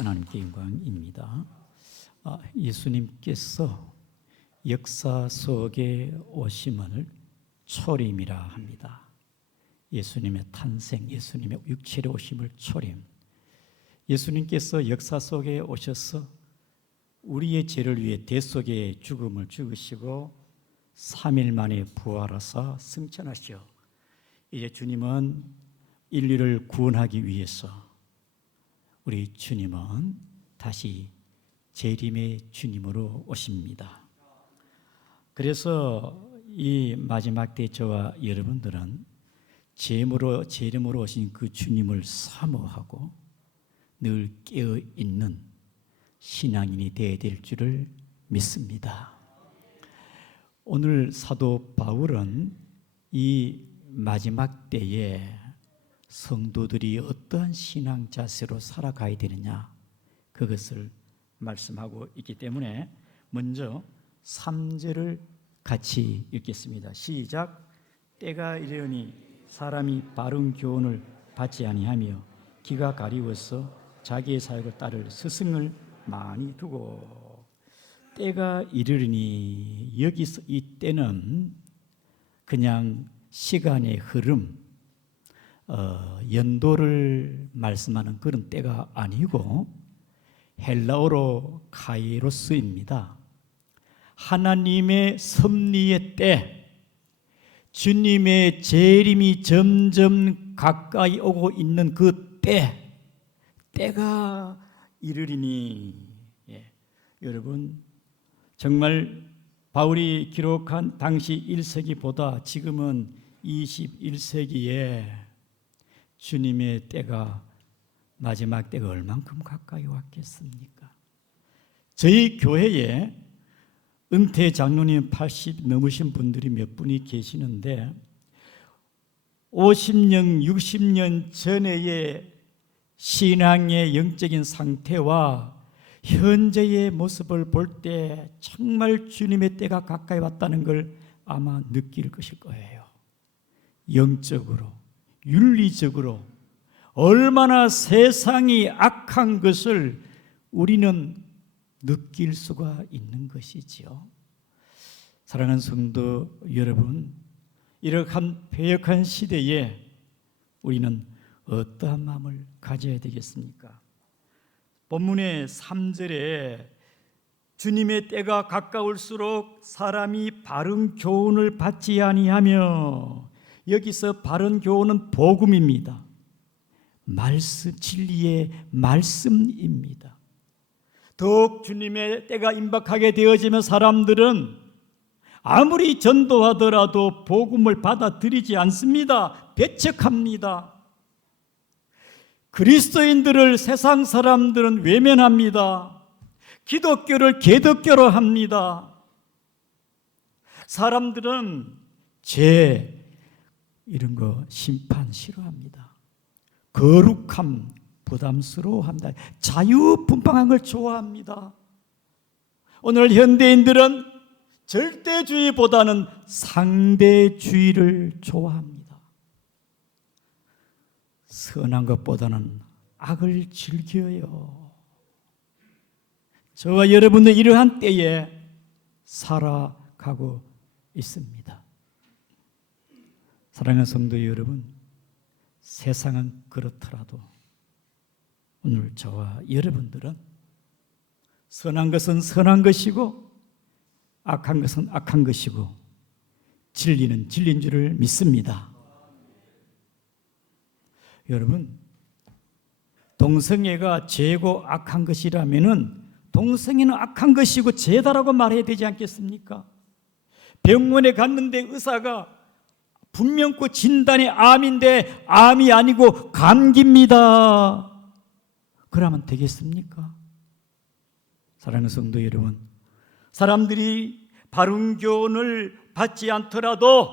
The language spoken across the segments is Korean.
하나님께 영광입니다. 예수님께서 역사 속에 오심을 초림이라 합니다. 예수님의 탄생, 예수님의 육체로 오심을 초림. 예수님께서 역사 속에 오셔서 우리의 죄를 위해 대속의 죽음을 죽으시고 3일 만에 부활하사 승천하시오. 이제 주님은 인류를 구원하기 위해서 우리 주님은 다시 재림의 주님으로 오십니다. 그래서 이 마지막 때 저와 여러분들은 재림으로 오신 그 주님을 사모하고 늘 깨어있는 신앙인이 되어야 될 줄을 믿습니다. 오늘 사도 바울은 이 마지막 때에 성도들이 어떠한 신앙 자세로 살아가야 되느냐, 그것을 말씀하고 있기 때문에 먼저 3절을 같이 읽겠습니다. 시작. 때가 이르니 사람이 바른 교훈을 받지 아니하며 기가 가리워서 자기의 사역을 따를 스승을 많이 두고. 때가 이르니, 여기서 이 때는 그냥 시간의 흐름, 연도를 말씀하는 그런 때가 아니고 헬라어로 카이로스입니다. 하나님의 섭리의 때, 주님의 재림이 점점 가까이 오고 있는 그 때가 이르리니. 여러분, 정말 바울이 기록한 당시 1세기보다 지금은 21세기에 주님의 때가, 마지막 때가 얼만큼 가까이 왔겠습니까? 저희 교회에 은퇴 장로님 80 넘으신 분들이 몇 분이 계시는데 50년, 60년 전의 신앙의 영적인 상태와 현재의 모습을 볼 때 정말 주님의 때가 가까이 왔다는 걸 아마 느낄 것일 거예요. 영적으로, 윤리적으로 얼마나 세상이 악한 것을 우리는 느낄 수가 있는 것이지요. 사랑하는 성도 여러분, 이러한 패역한 시대에 우리는 어떠한 마음을 가져야 되겠습니까? 본문의 3절에 주님의 때가 가까울수록 사람이 바른 교훈을 받지 아니하며, 여기서 바른 교훈은 복음입니다. 말씀, 진리의 말씀입니다. 더욱 주님의 때가 임박하게 되어지면 사람들은 아무리 전도하더라도 복음을 받아들이지 않습니다. 배척합니다. 그리스도인들을 세상 사람들은 외면합니다. 기독교를 개독교로 합니다. 사람들은 죄, 이런 거 심판 싫어합니다. 거룩함 부담스러워합니다. 자유분방한 걸 좋아합니다. 오늘 현대인들은 절대주의보다는 상대주의를 좋아합니다. 선한 것보다는 악을 즐겨요. 저와 여러분들 이러한 때에 살아가고 있습니다. 사랑하는 성도 여러분, 세상은 그렇더라도 오늘 저와 여러분들은 선한 것은 선한 것이고 악한 것은 악한 것이고 진리는 진리인 줄을 믿습니다. 여러분, 동성애가 죄고 악한 것이라면은 동성애는 악한 것이고 죄다라고 말해야 되지 않겠습니까? 병원에 갔는데 의사가 분명코 진단이 암인데 암이 아니고 감기입니다. 그러면 되겠습니까? 사랑하는 성도 여러분, 사람들이 바른 교훈을 받지 않더라도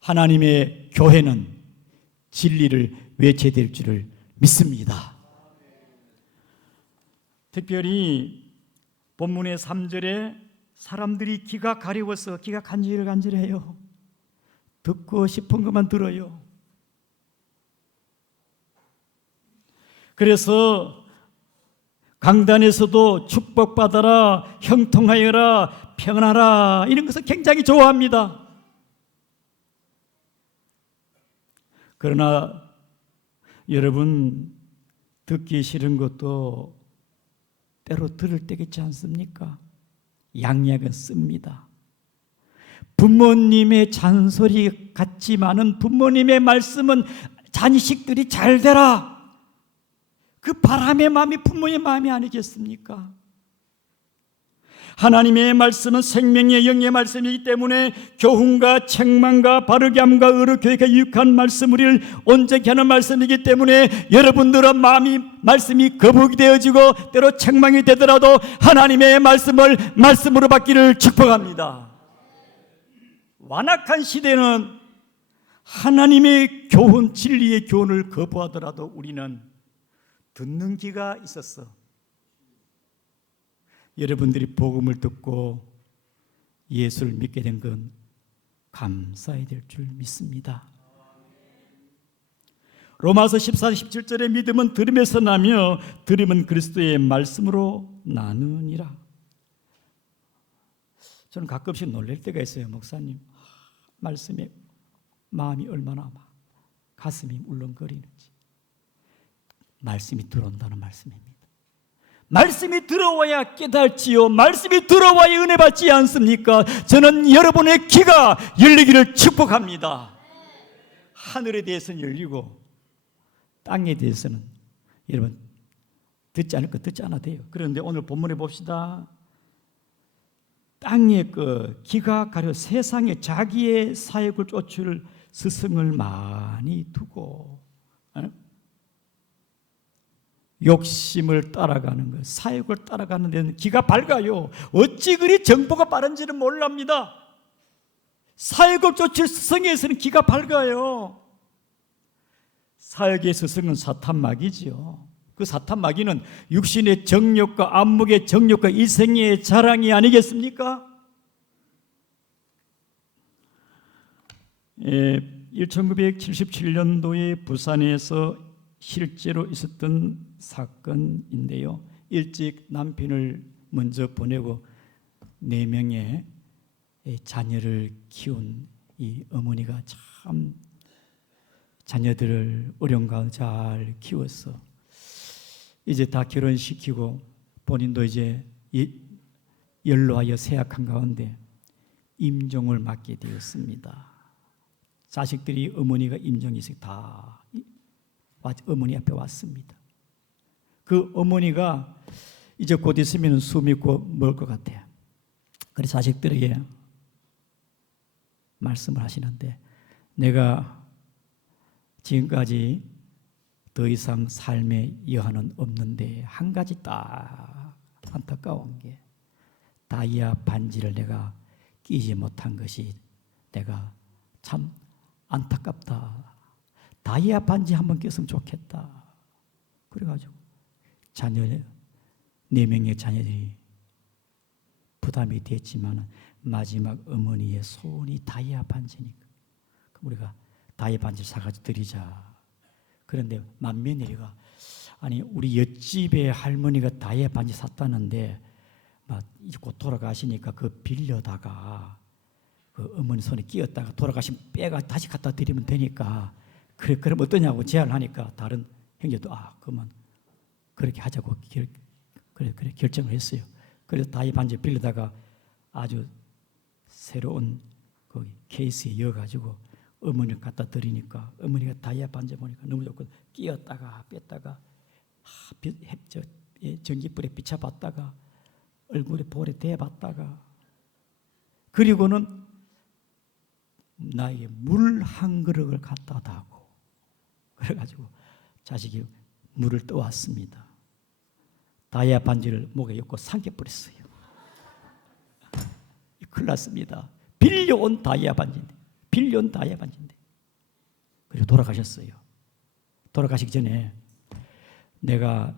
하나님의 교회는 진리를 외쳐야 될 줄을 믿습니다. 특별히 본문의 3절에 사람들이 귀가 가려워서 귀가 간질간질해요. 듣고 싶은 것만 들어요. 그래서 강단에서도 축복받아라, 형통하여라, 평안하라 이런 것을 굉장히 좋아합니다. 그러나 여러분 듣기 싫은 것도 때로 들을 때가 있지 않습니까? 양약은 씁니다. 부모님의 잔소리 같지만은 부모님의 말씀은 자식들이 잘 되라, 그 바람의 마음이 부모의 마음이 아니겠습니까? 하나님의 말씀은 생명의 영의 말씀이기 때문에 교훈과 책망과 바르게 함과 의로 교육에 유익한 말씀, 우리를 온전케 하는 말씀이기 때문에 여러분들의 말씀이 거북이 되어지고 때로 책망이 되더라도 하나님의 말씀을 말씀으로 받기를 축복합니다. 완악한 시대는 하나님의 교훈, 진리의 교훈을 거부하더라도 우리는 듣는 귀가 있었어. 여러분들이 복음을 듣고 예수를 믿게 된 건 감사해야 될 줄 믿습니다. 로마서 14, 17절의 믿음은 들음에서 나며 들음은 그리스도의 말씀으로 나느니라. 저는 가끔씩 놀랄 때가 있어요. 목사님, 말씀에 마음이 얼마나 가슴이 울렁거리는지. 말씀이 들어온다는 말씀입니다. 말씀이 들어와야 깨달지요. 말씀이 들어와야 은혜 받지 않습니까? 저는 여러분의 귀가 열리기를 축복합니다. 하늘에 대해서는 열리고 땅에 대해서는 여러분 듣지 않을 거 듣지 않아도 돼요. 그런데 오늘 본문에 봅시다. 땅에 기가 가려 세상에 자기의 사역을 쫓을 스승을 많이 두고 욕심을 따라가는 것, 사역을 따라가는 데는 기가 밝아요. 어찌 그리 정보가 빠른지는 몰랍니다. 사역을 쫓을 스승에서는 기가 밝아요. 사역의 스승은 사탄마귀지요. 그 사탄마귀는 육신의 정욕과 안목의 정욕과 이생의 자랑이 아니겠습니까? 1977년도에 부산에서 실제로 있었던 사건인데요. 일찍 남편을 먼저 보내고 4명의 자녀를 키운 이 어머니가 참 자녀들을 어려운 가운데 잘 키웠어. 이제 다 결혼시키고 본인도 이제 연로하여 세약한 가운데 임종을 맡게 되었습니다. 자식들이 어머니가 임종이 있어 다 어머니 앞에 왔습니다. 그 어머니가 이제 곧 있으면 숨이 곧 멎을 것 같아요. 그래서 자식들에게 말씀을 하시는데, 내가 지금까지 더 이상 삶의 여한은 없는데 한 가지 딱 안타까운 게 다이아 반지를 내가 끼지 못한 것이 내가 참 안타깝다. 다이아 반지 한번 꼈으면 좋겠다. 그래가지고 4명의 자녀들이 부담이 됐지만 마지막 어머니의 소원이 다이아 반지니까 우리가 다이아 반지를 사가지고 드리자. 그런데 맏며느리가 아니 우리 옆집에 할머니가 다이아 반지 샀다는데 막 이제 곧 돌아가시니까 그 빌려다가 그 어머니 손에 끼었다가 돌아가시면 빼가 다시 갖다 드리면 되니까 그래 그럼 어떠냐고 제안을 하니까 다른 형제도 그러면 그렇게 하자고 그래 결정을 했어요. 그래서 다이아 반지 빌려다가 아주 새로운 그 케이스에 이어가지고 어머니를 갖다 드리니까 어머니가 다이아 반지 보니까 너무 좋고 끼었다가 뺐다가 전기불에 비춰봤다가 얼굴에 볼에 대봤다가 그리고는 나에게 물 한 그릇을 갖다 다고 그래가지고 자식이 물을 떠왔습니다. 다이아 반지를 목에 엮고 삼켜버렸어요. 큰일 났습니다. 빌려온 다이아 반지인데 그리고 돌아가셨어요. 돌아가시기 전에 내가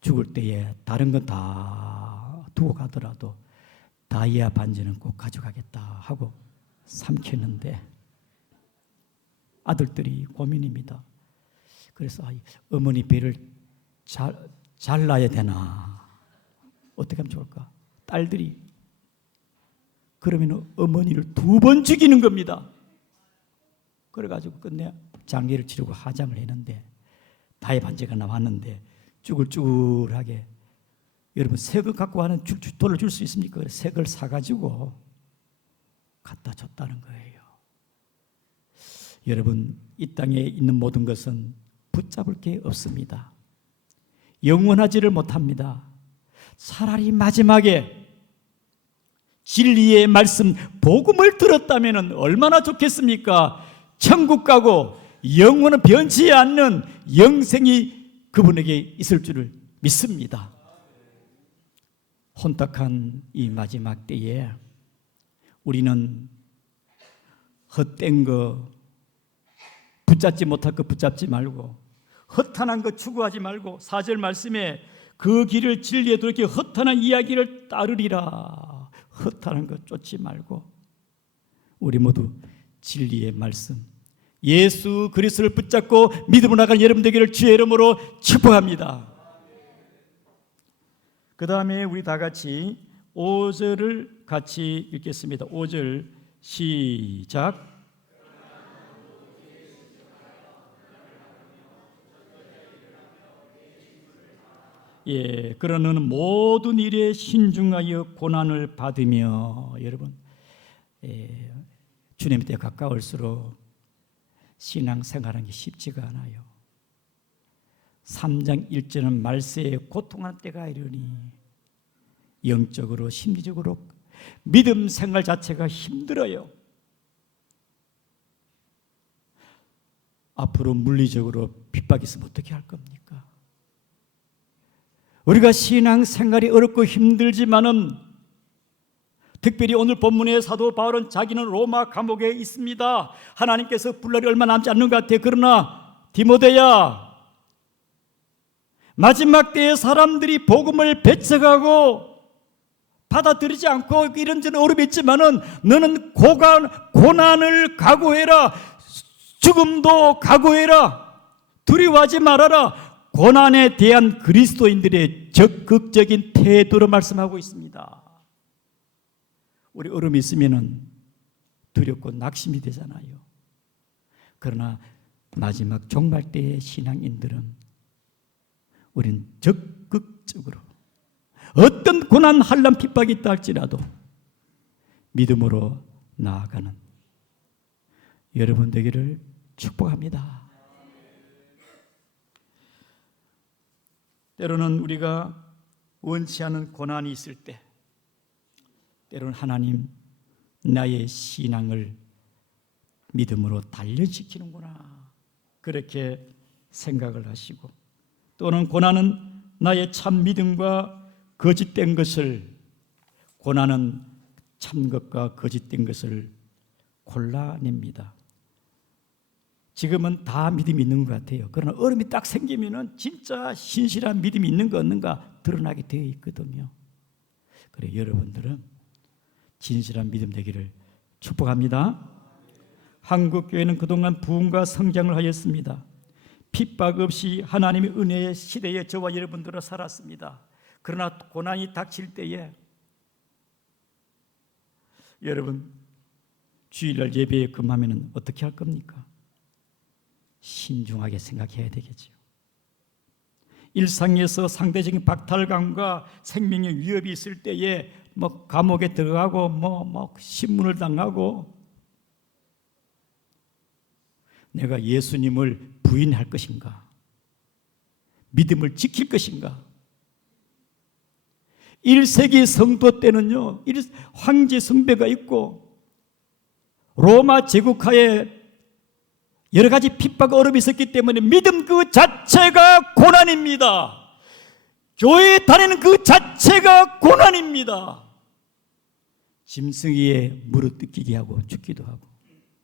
죽을 때에 다른 건 다 두고 가더라도 다이아 반지는 꼭 가져가겠다 하고 삼켰는데 아들들이 고민입니다. 그래서 어머니 배를 잘라야 되나? 어떻게 하면 좋을까? 딸들이 그러면 어머니를 2번 죽이는 겁니다. 그래가지고 끝내 장례를 치르고 하장을 했는데 다의 반지가 나왔는데 쭈글쭈글하게 여러분 색을 갖고 가는 돈을 줄 수 있습니까? 색을 사가지고 갖다 줬다는 거예요. 여러분 이 땅에 있는 모든 것은 붙잡을 게 없습니다. 영원하지를 못합니다. 차라리 마지막에 진리의 말씀 복음을 들었다면 얼마나 좋겠습니까? 천국 가고 영원은 변치 않는 영생이 그분에게 있을 줄을 믿습니다. 혼탁한 이 마지막 때에 우리는 헛된 거 붙잡지 못할 거 붙잡지 말고 허탄한 거 추구하지 말고 4절 말씀에 그 길을 진리에 돌이켜 허탄한 이야기를 따르리라. 허탄한 거 쫓지 말고 우리 모두 진리의 말씀 예수 그리스도를 붙잡고 믿음으로 나가는 여러분 되기를 주의 이름으로 축복합니다. 그 다음에 우리 다 같이 5절을 같이 읽겠습니다. 5절 시작. 그러는 모든 일에 신중하여 고난을 받으며 여러분 주님 때 가까울수록 신앙생활하는 게 쉽지가 않아요. 3장 1절은 말세에 고통하는 때가 이르니 영적으로 심리적으로 믿음 생활 자체가 힘들어요. 앞으로 물리적으로 핍박이 있으면 어떻게 할 겁니까? 우리가 신앙생활이 어렵고 힘들지만은 특별히 오늘 본문의 사도 바울은 자기는 로마 감옥에 있습니다. 하나님께서 불 날이 얼마 남지 않는 것 같아요. 그러나 디모데야 마지막 때에 사람들이 복음을 배척하고 받아들이지 않고 이런저런 어려움이 있지만은 너는 고난을 각오해라. 죽음도 각오해라. 두려워하지 말아라. 고난에 대한 그리스도인들의 적극적인 태도로 말씀하고 있습니다. 우리 어려움이 있으면 두렵고 낙심이 되잖아요. 그러나 마지막 종말 때의 신앙인들은 우린 적극적으로 어떤 고난, 환난, 핍박이 있다 할지라도 믿음으로 나아가는 여러분 되기를 축복합니다. 때로는 우리가 원치 않은 고난이 있을 때 때로는 하나님 나의 신앙을 믿음으로 단련시키는구나 그렇게 생각을 하시고 또는 고난은 나의 참 믿음과 거짓된 것을 고난은 참 것과 거짓된 것을 골라냅니다. 지금은 다 믿음이 있는 것 같아요. 그러나 어려움이 딱 생기면은 진짜 신실한 믿음이 있는 거 없는가 드러나게 되어 있거든요. 그래 여러분들은 진실한 믿음 되기를 축복합니다. 한국 교회는 그동안 부흥과 성장을 하였습니다. 핍박 없이 하나님의 은혜의 시대에 저와 여러분들은 살았습니다. 그러나 고난이 닥칠 때에 여러분 주일날 예배에 금하면 어떻게 할 겁니까? 신중하게 생각해야 되겠죠. 일상에서 상대적인 박탈감과 생명의 위협이 있을 때에 감옥에 들어가고 신문을 당하고 내가 예수님을 부인할 것인가? 믿음을 지킬 것인가? 1세기 성도 때는요 황제 숭배가 있고 로마 제국하에 여러 가지 핍박 어려움이 있었기 때문에 믿음 그 자체가 고난입니다. 교회에 다니는 그 자체가 고난입니다. 짐승이에 물어뜯기게 하고 죽기도 하고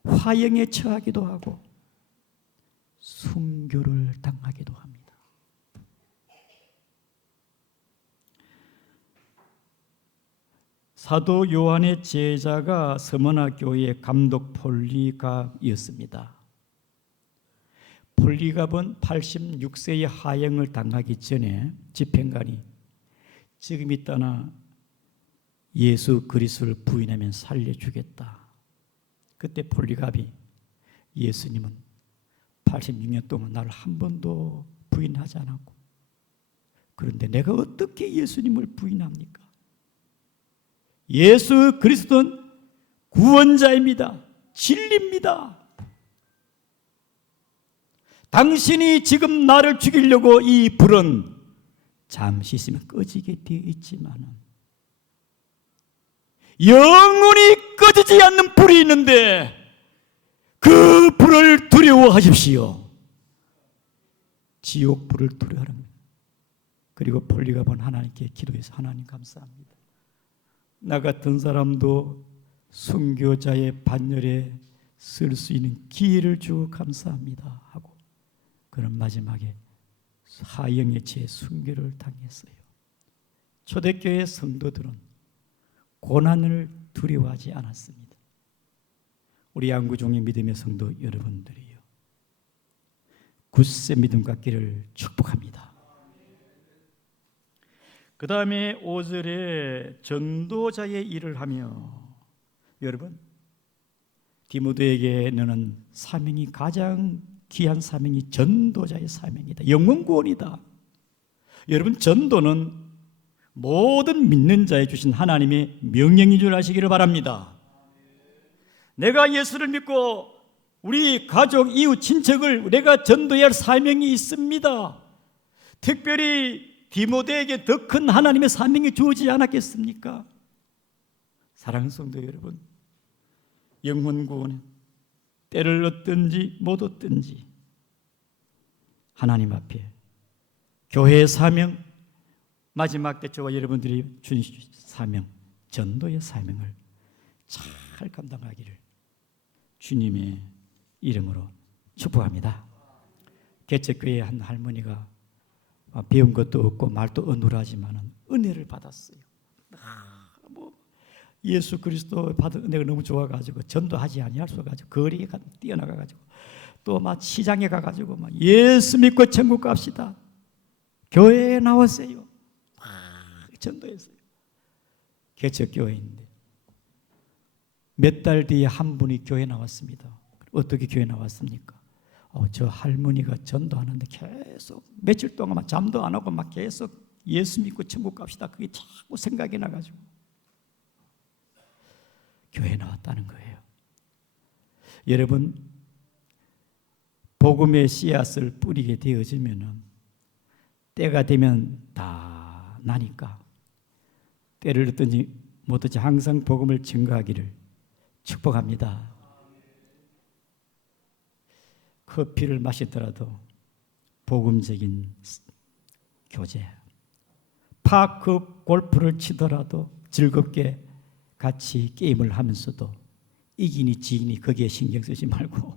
화형에 처하기도 하고 순교를 당하기도 합니다. 사도 요한의 제자가 서머나 교회의 감독 폴리갑이었습니다. 폴리갑은 86세의 하행을 당하기 전에 집행관이 지금이 떠나 예수 그리스도를 부인하면 살려주겠다. 그때 폴리갑이 예수님은 86년 동안 나를 한 번도 부인하지 않았고, 그런데 내가 어떻게 예수님을 부인합니까? 예수 그리스도는 구원자입니다. 진리입니다. 당신이 지금 나를 죽이려고 이 불은 잠시 있으면 꺼지게 되어 있지만 영원히 꺼지지 않는 불이 있는데 그 불을 두려워하십시오. 지옥 불을 두려워하랍니다. 그리고 폴리갑은 하나님께 기도해서 하나님 감사합니다. 나 같은 사람도 순교자의 반열에 쓸 수 있는 기회를 주고 감사합니다 하고 그런 마지막에 하영의 채 순교를 당했어요. 초대교회 성도들은 고난을 두려워하지 않았습니다. 우리 양구종의 믿음의 성도 여러분들이요, 굳세 믿음 갖기를 축복합니다. 그 다음에 5절에 전도자의 일을 하며, 여러분 디모데에게 너는 사명이 가장 귀한 사명이 전도자의 사명이다. 영혼 구원이다. 여러분 전도는 모든 믿는 자에 주신 하나님의 명령인 줄 아시기를 바랍니다. 내가 예수를 믿고 우리 가족, 이웃, 친척을 내가 전도해야 할 사명이 있습니다. 특별히 디모데에게 더 큰 하나님의 사명이 주어지지 않았겠습니까? 사랑하는 성도 여러분, 영혼 구원은 때를 얻든지 못 얻든지 하나님 앞에 교회의 사명, 마지막 때 저와 여러분들이 주신 사명, 전도의 사명을 잘 감당하기를 주님의 이름으로 축복합니다. 개척교회 한 할머니가 배운 것도 없고 말도 어눌하지만 은혜를 받았어요. 예수 그리스도 받은 은혜가 너무 좋아가지고 전도하지 아니할 수가 가지고 거리에 뛰어나가가지고 또 막 시장에 가가지고 막 예수 믿고 천국 갑시다. 교회에 나왔어요. 전도했어요. 개척교회인데 몇 달 뒤에 한 분이 교회 나왔습니다. 어떻게 교회 나왔습니까? 저 할머니가 전도하는데 계속 며칠 동안 잠도 안 하고 막 계속 예수 믿고 천국 갑시다. 그게 자꾸 생각이 나가지고 교회에 나왔다는 거예요. 여러분, 복음의 씨앗을 뿌리게 되어지면 때가 되면 다 나니까 때를 얻든지 못 얻든지 항상 복음을 증거하기를 축복합니다. 커피를 마시더라도 복음적인 교제, 파크 골프를 치더라도 즐겁게 같이 게임을 하면서도 이기니 지기니 거기에 신경 쓰지 말고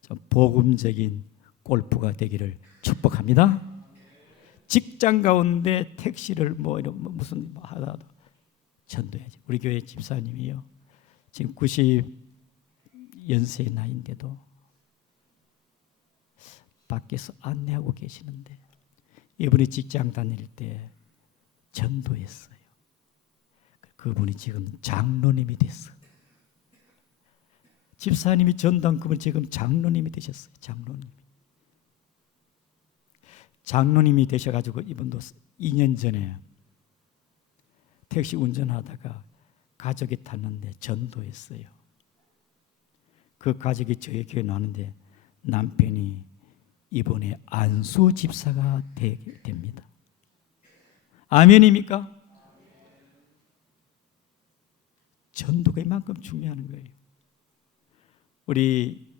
좀 복음적인 골프가 되기를 축복합니다. 직장 가운데 택시를 무슨 하다도 전도해야지. 우리 교회 집사님이요, 지금 90연세의 나이인데도 밖에서 안내하고 계시는데 이분이 직장 다닐 때 전도했어요. 그분이 지금 장로님이 됐어요. 집사님이 전도한 그분 지금 장로님이 되셨어요. 장로님이 되셔가지고 이분도 2년 전에 택시 운전하다가 가족이 탔는데 전도했어요. 그 가족이 저희 교회 나왔는데 남편이 이번에 안수 집사가 되게 됩니다. 아멘입니까? 전도가 이만큼 중요한 거예요. 우리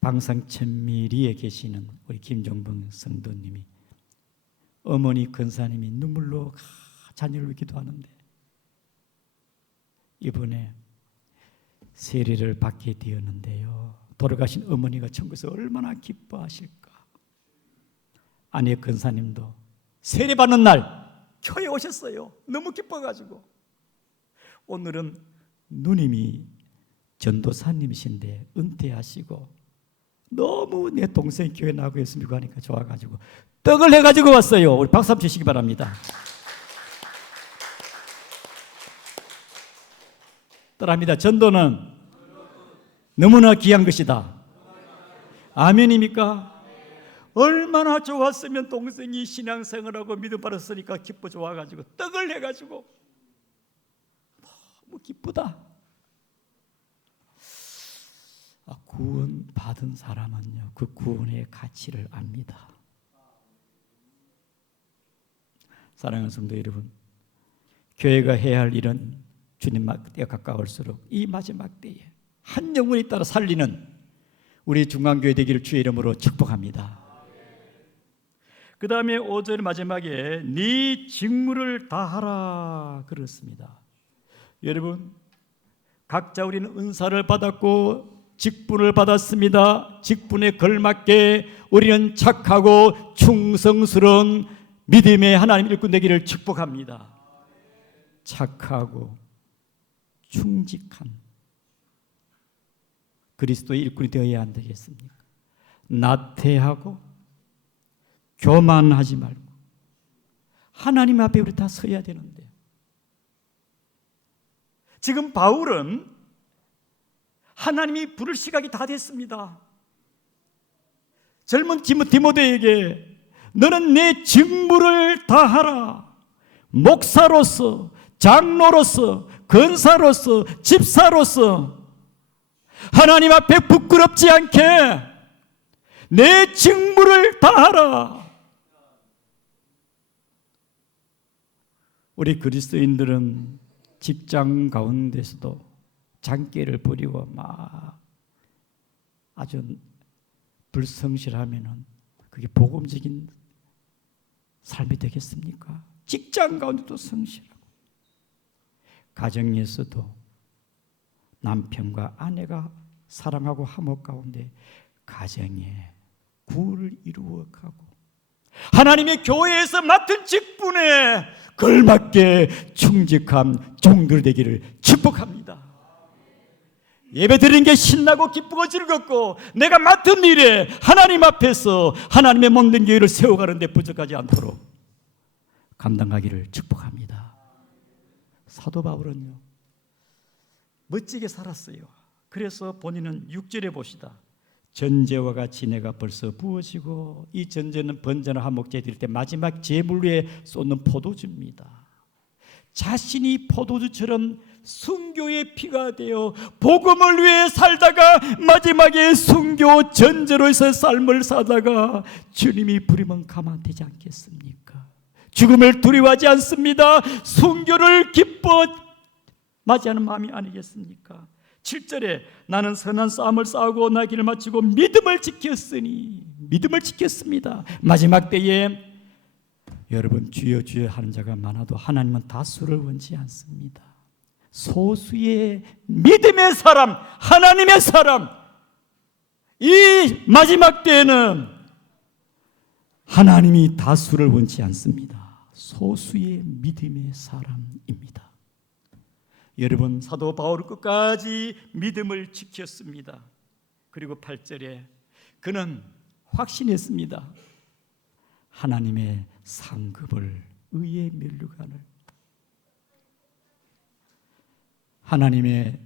방상천미리에 계시는 우리 김종봉 성도님이 어머니 근사님이 눈물로 자녀를 기도하는데 이번에 세례를 받게 되었는데요, 돌아가신 어머니가 천국에서 얼마나 기뻐하실까. 아내 근사님도 세례받는 날 교회에 오셨어요. 너무 기뻐가지고. 오늘은 누님이 전도사님이신데 은퇴하시고 너무 내 동생이 교회 나오고 있으면 하니까 좋아가지고 떡을 해가지고 왔어요. 우리 박수 한번 주시기 바랍니다. 따라합니다. 전도는 너무나 귀한 것이다. 아멘입니까? 얼마나 좋았으면 동생이 신앙생활하고 믿음 받았으니까 기뻐 좋아가지고 떡을 해가지고 너무 기쁘다. 구원 받은 사람은요, 그 구원의 가치를 압니다. 사랑하는 성도 여러분, 교회가 해야 할 일은 주님 때가 가까울수록 이 마지막 때에 한 영혼이 따라 살리는 우리 중앙교회 되기를 주의 이름으로 축복합니다. 그 다음에 5절 마지막에 네 직무를 다하라 그렇습니다. 여러분, 각자 우리는 은사를 받았고 직분을 받았습니다. 직분에 걸맞게 우리는 착하고 충성스러운 믿음의 하나님 일꾼 되기를 축복합니다. 착하고 충직한 그리스도의 일꾼이 되어야 안 되겠습니까? 나태하고 교만하지 말고 하나님 앞에 우리 다 서야 되는데, 지금 바울은 하나님이 부를 시각이 다 됐습니다. 젊은 디모데에게 너는 내 직무를 다하라. 목사로서, 장로로서, 권사로서, 집사로서 하나님 앞에 부끄럽지 않게 내 직무를 다하라. 우리 그리스도인들은 직장 가운데서도 장기를 부리고 막 아주 불성실하면은 그게 복음적인 삶이 되겠습니까? 직장 가운데도 성실하고 가정에서도 남편과 아내가 사랑하고 화목 가운데 가정에 구를 이루어가고 하나님의 교회에서 맡은 직분에 걸맞게 충직한 종들 되기를 축복합니다. 예배 드리는 게 신나고 기쁘고 즐겁고 내가 맡은 일에 하나님 앞에서 하나님의 몸된 교회를 세워가는 데 부족하지 않도록 감당하기를 축복합니다. 사도 바울은요, 멋지게 살았어요. 그래서 본인은 6절에 봅시다. 전제와 같이 내가 벌써 부어지고 이 전제는 번제나 화목제 드릴 때 마지막 제물 위에 쏟는 포도주입니다. 자신이 포도주처럼 순교의 피가 되어 복음을 위해 살다가 마지막에 순교 전제로서 삶을 사다가 주님이 부리면 가만되지 않겠습니까? 죽음을 두려워하지 않습니다. 순교를 기뻐 맞이하는 마음이 아니겠습니까? 7절에 나는 선한 싸움을 싸우고 나 길을 마치고 믿음을 지켰습니다. 마지막 때에 여러분, 주여 주여 하는 자가 많아도 하나님은 다수를 원치 않습니다. 소수의 믿음의 사람, 하나님의 사람, 이 마지막 때에는 하나님이 다수를 원치 않습니다. 소수의 믿음의 사람입니다. 여러분, 사도 바울은 끝까지 믿음을 지켰습니다. 그리고 8절에 그는 확신했습니다. 하나님의 상급을, 의의 면류관을, 하나님에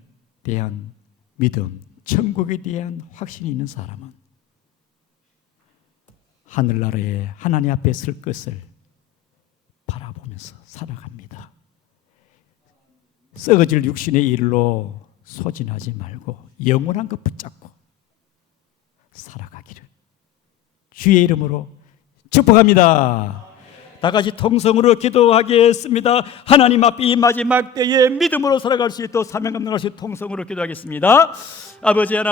대한 믿음, 천국에 대한 확신이 있는 사람은 하늘나라에 하나님 앞에 설 것을 바라보면서 살아갑니다. 썩어질 육신의 일로 소진하지 말고 영원한 것 붙잡고 살아가기를 주의 이름으로 축복합니다. 다 같이 통성으로 기도하겠습니다. 하나님 앞에 이 마지막 때에 믿음으로 살아갈 수 있도록 사명 감당할 수 있도록 통성으로 기도하겠습니다. 아버지 하나님,